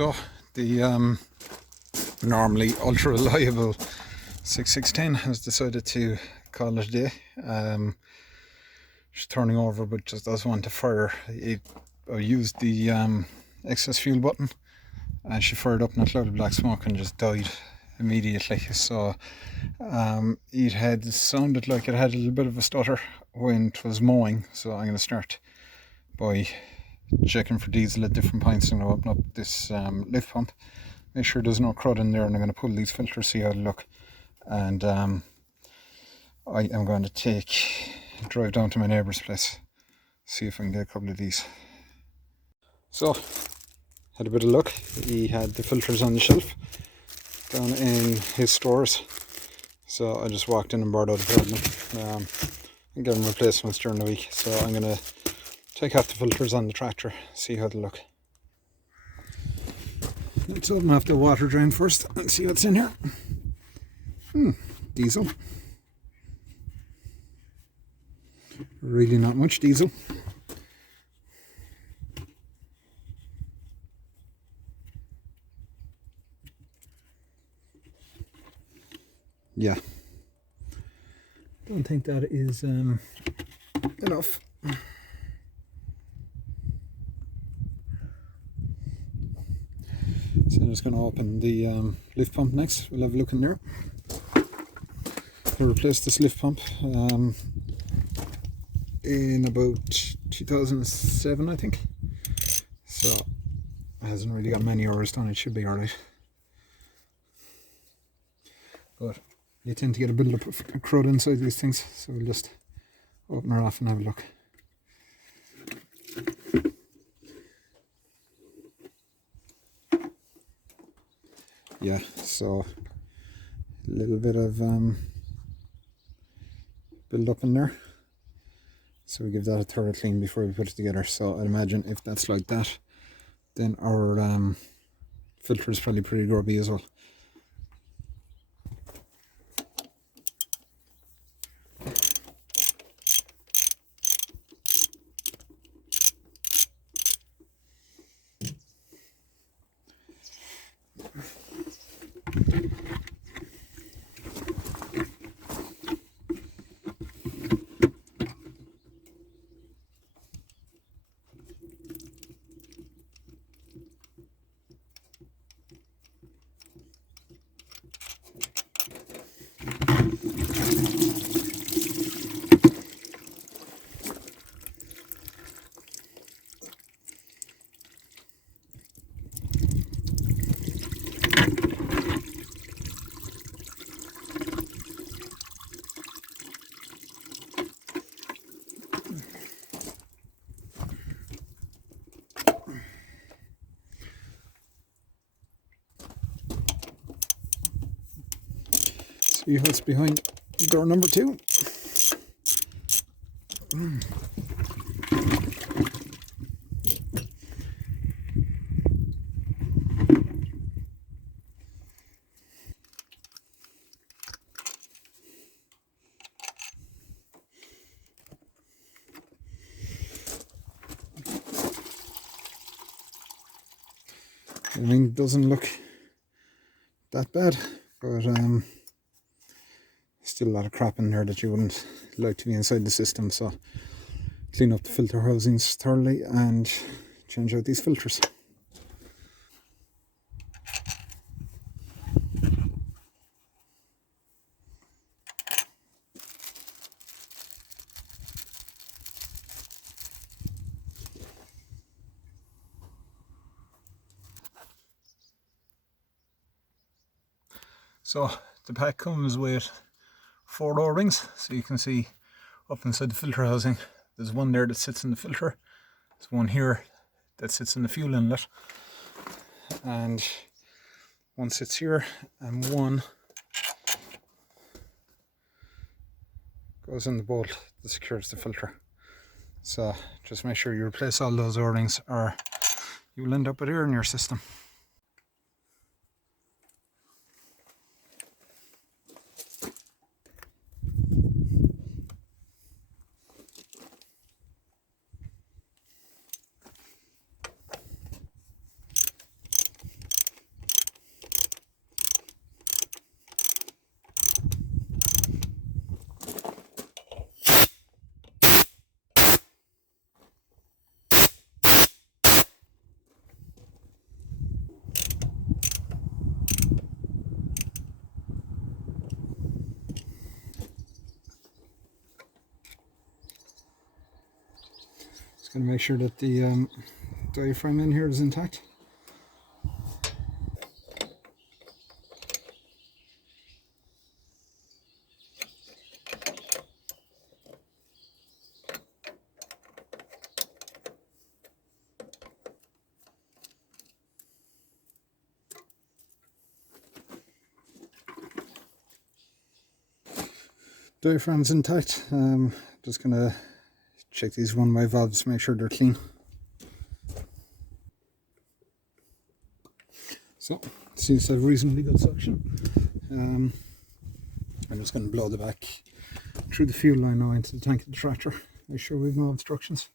So the normally ultra reliable 6610 has decided to call it a day. She's turning over but just doesn't want to fire. I used the excess fuel button and she fired up in a cloud of black smoke and just died immediately. So it had sounded like it had a little bit of a stutter when it was mowing, so I'm going to start by checking for diesel at different points. I'm going to open up this lift pump, make sure there's no crud in there, and I'm going to pull these filters, see how they look, and I am going to drive down to my neighbour's place, see if I can get a couple of these. So had a bit of luck. He had the filters on the shelf down in his stores, so I just walked in and borrowed out a pair of them and get them replaced once during the week. So I'm going to take off the filters on the tractor, see how they look. Let's open up the water drain first and see what's in here. Diesel. Really not much diesel. Yeah, don't think that is enough. So I'm just going to open the lift pump next. We'll have a look in there. I replaced this lift pump in about 2007, I think. So it hasn't really got many hours done. It should be alright. But you tend to get a build-up of crud inside these things, so we'll just open her off and have a look. Yeah, so a little bit of build-up in there, so we give that a thorough clean before we put it together. So I'd imagine if that's like that, then our filter is probably pretty grubby as well. See what's behind door number 2. I mean, it doesn't look that bad, but still a lot of crap in there that you wouldn't like to be inside the system. So clean up the filter housings thoroughly and change out these filters. So the pack comes with 4 O-rings, so you can see up inside the filter housing there's one there that sits in the filter, there's one here that sits in the fuel inlet, and one sits here, and one goes in the bolt that secures the filter. So just make sure you replace all those O-rings or you'll end up with air in your system. going to make sure that the diaphragm in here is intact. Diaphragm's intact. Just going to check these one-way valves, make sure they're clean. So, seems to have reasonably good suction. I'm just going to blow the back through the fuel line now into the tank of the tractor. Make sure we've no obstructions.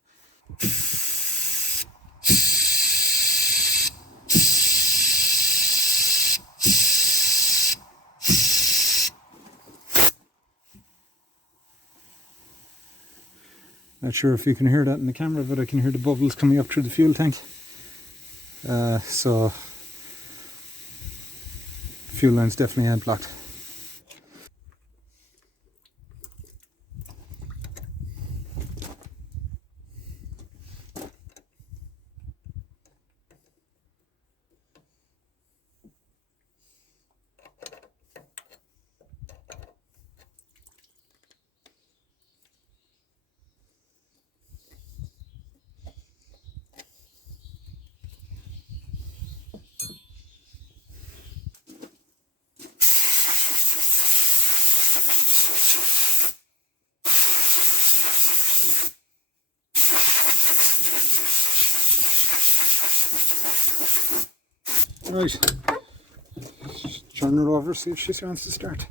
Not sure if you can hear that in the camera, but I can hear the bubbles coming up through the fuel tank. So fuel line's definitely end blocked. Right, turn her over, see if she wants to start.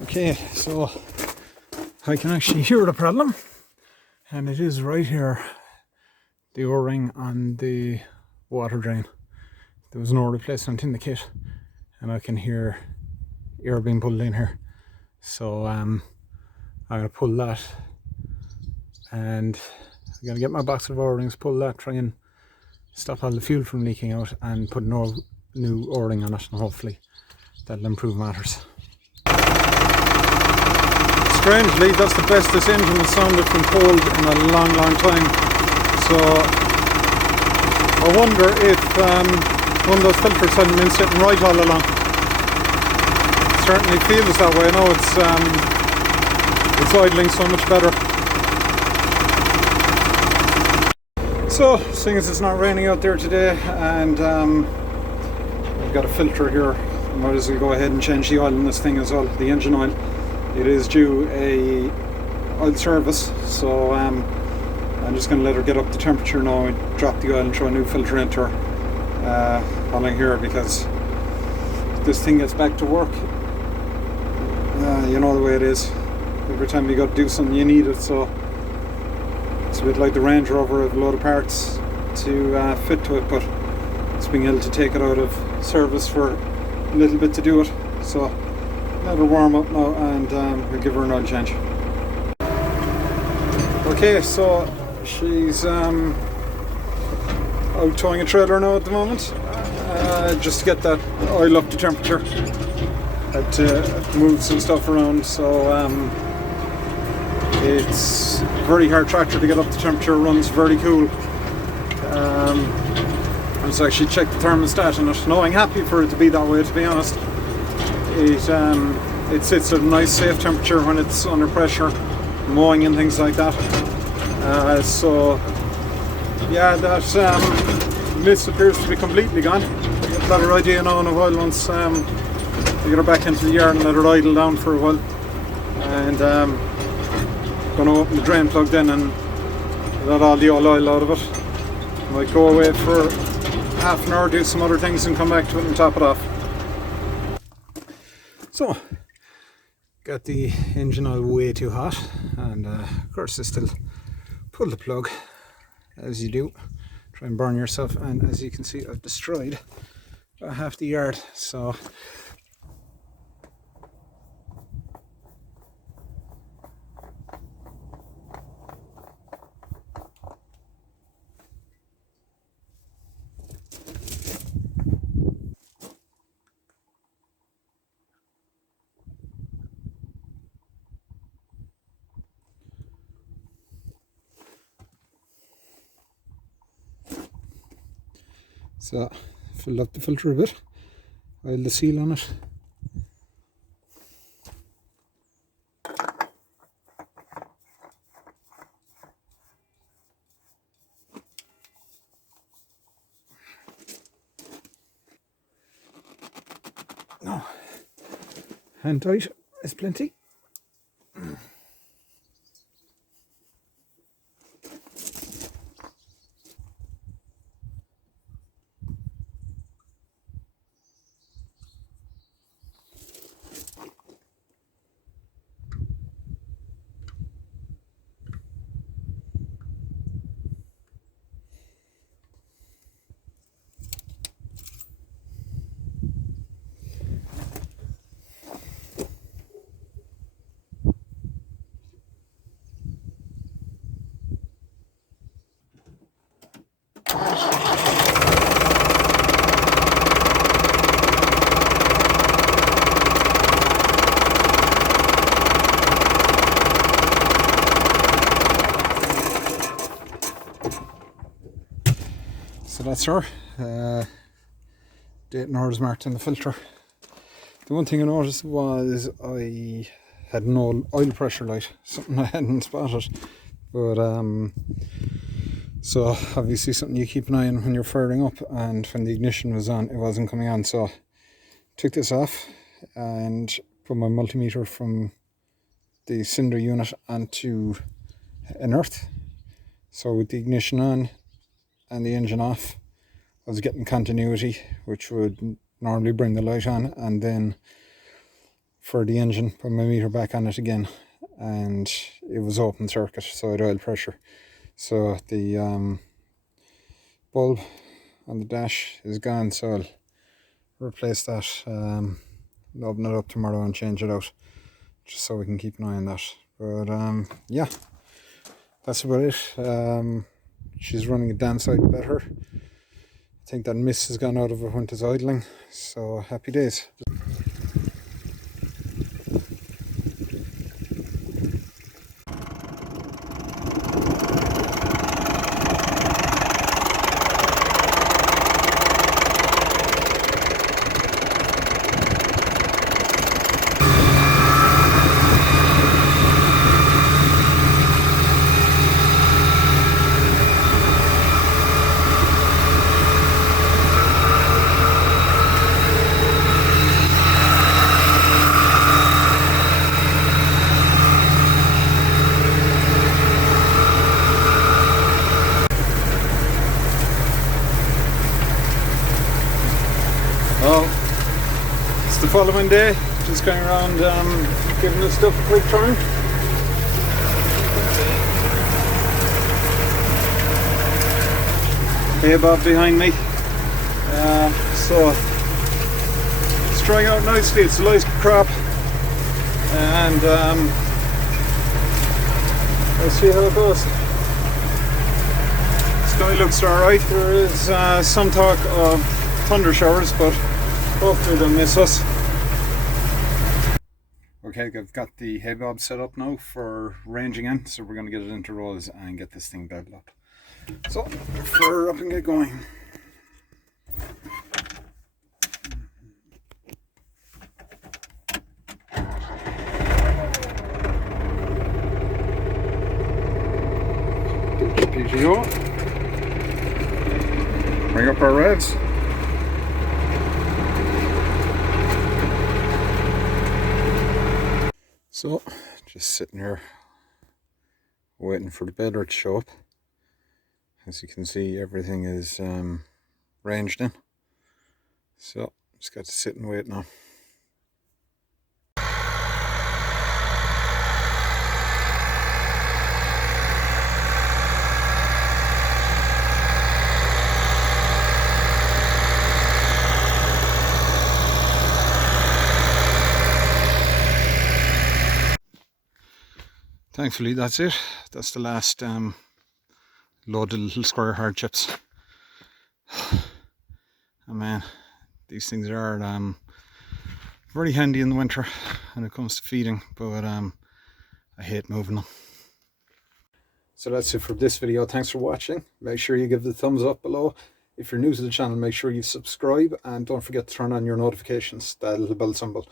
Okay, so I can actually hear the problem, and it is right here, the O-ring on the water drain. There was no replacement in the kit, and I can hear air being pulled in here. So I'm going to pull that, and I'm going to get my box of O-rings, pull that, try and stop all the fuel from leaking out, and put no new O-ring on it, and hopefully that'll improve matters. Strangely, that's the best this engine has sounded from cold in a long, long time. So I wonder if one of those filters hadn't been sitting right all along. It certainly feels that way. Now it's idling so much better. So, seeing as it's not raining out there today, and I've got a filter here, I might as well go ahead and change the oil in this thing as well, the engine oil. It is due a oil service, so I'm just going to let her get up the temperature now and drop the oil and throw a new filter into her while I'm here, because if this thing gets back to work, you know the way it is. Every time you got to do something you need it, so it's a bit like the Range Rover of a load of parts to fit to it, but it's being able to take it out of service for a little bit to do it. So let her warm up now, and we'll give her an oil change. Okay, so she's out towing a trailer now at the moment, just to get that oil up to temperature. Had to move some stuff around, so it's a very hard tractor to get up to temperature. It runs very cool. I just actually checked the thermostat on it. No, I'm happy for it to be that way, to be honest. it sits at a nice safe temperature when it's under pressure, mowing and things like that. So yeah, that mist appears to be completely gone. I'll get a better idea now in a while once I get her back into the yard and let her idle down for a while. And gonna open the drain plug then and let all the old oil out of it. Might go away for half an hour, do some other things and come back to it and top it off. So, got the engine oil way too hot, and of course I still pull the plug as you do, try and burn yourself, and as you can see I've destroyed about half the yard. So filled up the filter a bit, oiled the seal on it. No, hand tight is plenty. So that's her. Date and hours marked in the filter. The one thing I noticed was I had no oil pressure light, something I hadn't spotted. But so obviously something you keep an eye on when you're firing up, and when the ignition was on, it wasn't coming on. So took this off and put my multimeter from the cylinder unit onto an earth. So with the ignition on and the engine off, I was getting continuity, which would normally bring the light on, and then for the engine, put my meter back on it again, and it was open circuit, so I had oil pressure. So the bulb on the dash is gone, so I'll replace that, open it up tomorrow and change it out, just so we can keep an eye on that. But yeah, that's about it. She's running a damn sight better. I think that mist has gone out of her when it's idling, so happy days. Well, it's the following day, just going around giving this stuff a quick turn. Hay bob behind me. So it's drying out nicely, it's a light crop, and let's see how it goes. Sky looks alright. There is some talk of thunder showers, but hopefully they'll miss us. Okay, I've got the hay bob set up now for ranging in, so we're going to get it into rows and get this thing beveled up. So, fire her up and get going. PGO. Bring up our revs. So, just sitting here waiting for the baler to show up. As you can see, everything is ranged in. So, just got to sit and wait now. Thankfully, that's it. That's the last load of little square hard chips. Oh man, these things are very handy in the winter when it comes to feeding, but I hate moving them. So that's it for this video. Thanks for watching. Make sure you give the thumbs up below. If you're new to the channel, make sure you subscribe and don't forget to turn on your notifications, that little bell symbol.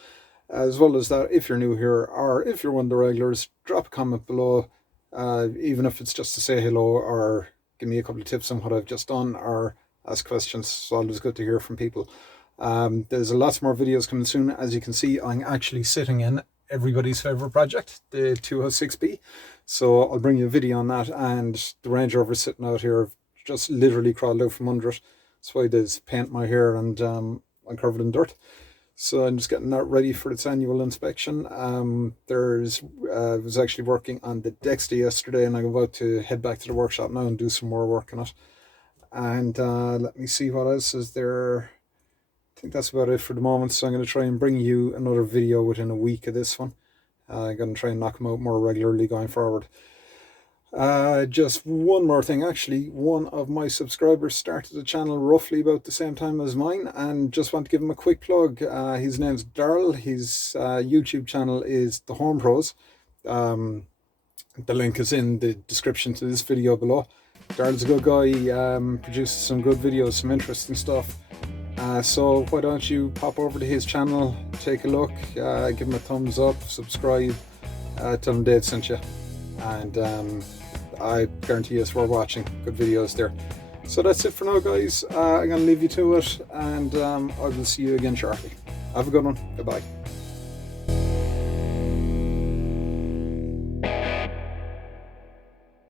As well as that, if you're new here or if you're one of the regulars, drop a comment below, even if it's just to say hello or give me a couple of tips on what I've just done or ask questions. It's always good to hear from people. There's lots more videos coming soon. As you can see, I'm actually sitting in everybody's favorite project, the 206B. So I'll bring you a video on that, and the Range Rover sitting out here just literally crawled out from under it. That's why there's paint in my hair and I'm covered in dirt. So I'm just getting that ready for its annual inspection. I was actually working on the Dexter yesterday, and I'm about to head back to the workshop now and do some more work on it. And let me see what else is there. I think that's about it for the moment. So I'm going to try and bring you another video within a week of this one. I'm going to try and knock them out more regularly going forward. Just one more thing, actually. One of my subscribers started a channel roughly about the same time as mine, and just want to give him a quick plug. His name's Darryl. His YouTube channel is The Home Pros. The link is in the description to this video below. Darryl's a good guy, produces some good videos, some interesting stuff. So why don't you pop over to his channel, take a look, give him a thumbs up, subscribe, tell him Dave sent you. And I guarantee it's worth watching. Good videos there. So that's it for now, guys. I'm going to leave you to it, and I will see you again shortly. Have a good one. Goodbye.